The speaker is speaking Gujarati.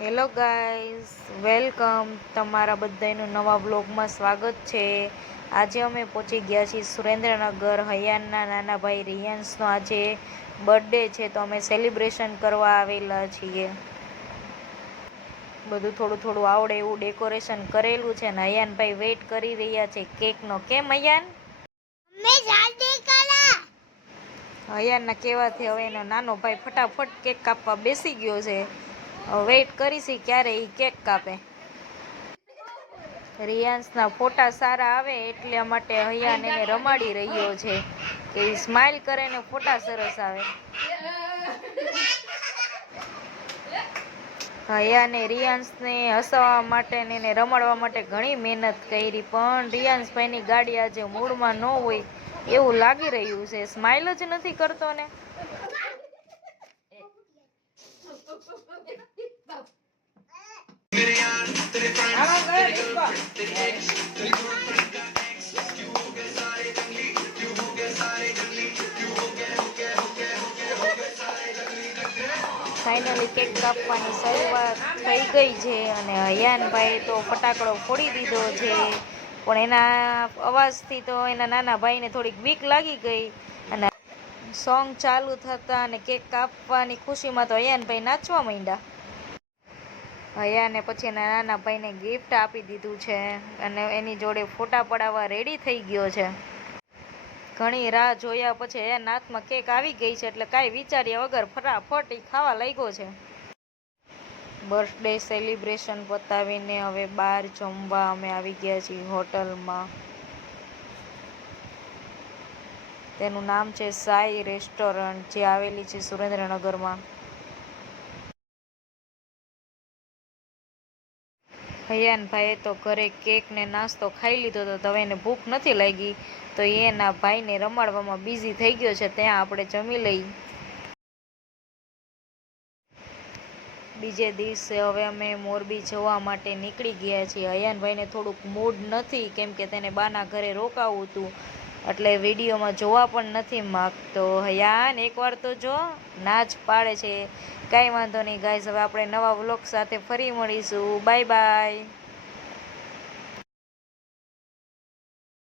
Hello guys, welcome. તમારા બધાનું નવા વ્લોગમાં સ્વાગત છે. આજે અમે પહોંચી ગયા છીએ સુરેન્દ્રનગર. હયાનના નાના ભાઈ રિયાન્સનો આજે બર્થડે છે, તો અમે સેલિબ્રેશન કરવા આવેલા છીએ. બધું થોડું થોડું આવડે એવું ડેકોરેશન કરેલું છે ને હયાનભાઈ વેઇટ કરી રહ્યા છે કેકનો. કેમ હયાન? હયાનના કહેવાથી હવે એનો નાનો ભાઈ ફટાફટ કેક કાપવા બેસી ગયો છે. વેઇટ કરીશી ક્યારે એ કેક કાપે. રિયાન્સના ફોટા સારા આવે એટલા માટે હયાન એને રમાડી રહ્યો છે કે સ્માઇલ કરે ને ફોટા સરસ આવે. હયાને રિયાન્સને હસાવવા માટે ને એને રમાડવા માટે ઘણી મહેનત કરી, પણ રિયાન્સભાઈની ગાડી આજે મૂડમાં ન હોય એવું લાગી રહ્યું છે. સ્માઇલ જ નથી કરતો ને. ફાઇનલી કેક કાપવાની શરૂઆત થઈ ગઈ છે અને હયાનભાઈ તો ફટાકડો ફોડી દીધો છે, પણ એના અવાજથી તો એના નાના ભાઈને થોડીક બીક લાગી ગઈ. અને સોંગ ચાલુ થતા અને કેક કાપવાની ખુશીમાં તો હયાનભાઈ નાચવા માંડ્યા. હયાને પછી એના નાના ભાઈને ગિફ્ટ આપી દીધું છે અને એની જોડે ફોટા પડાવવા રેડી થઈ ગયો છે. ઘણી રાહ જોયા પછી હયાના હાથમાં કેક આવી ગઈ છે એટલે કાંઈ વિચાર્યા વગર ફટાફટ ખાવા લાગ્યો છે. બર્થડે સેલિબ્રેશન પતાવીને હવે બહાર જમવા અમે આવી ગયા છીએ હોટલમાં. તેનું નામ છે સાઈ રેસ્ટોરન્ટ, જે આવેલી છે સુરેન્દ્રનગરમાં. હયાનભાઈએ તો ઘરે કેક ને નાસ્તો ખાઈ લીધો હતો, તો હવે એને ભૂખ નથી લાગી, તો એના ભાઈને રમાડવામાં બિઝી થઈ ગયો છે. ત્યાં આપણે જમી લઈ. બીજે દિવસે હવે અમે મોરબી જવા માટે નીકળી ગયા છીએ. હયાનભાઈને થોડુંક મૂડ નથી, કેમ કે તેને બાના ઘરે રોકાવું હતું, એટલે વિડીયોમાં જોવા પણ નથી માગતો. હયાન એકવાર તો જો, ના જ પાડે છે. કાંઈ વાંધો નહીં ગાઈઝ, હવે આપણે નવા વ્લોગ સાથે ફરી મળીશું. Bye bye.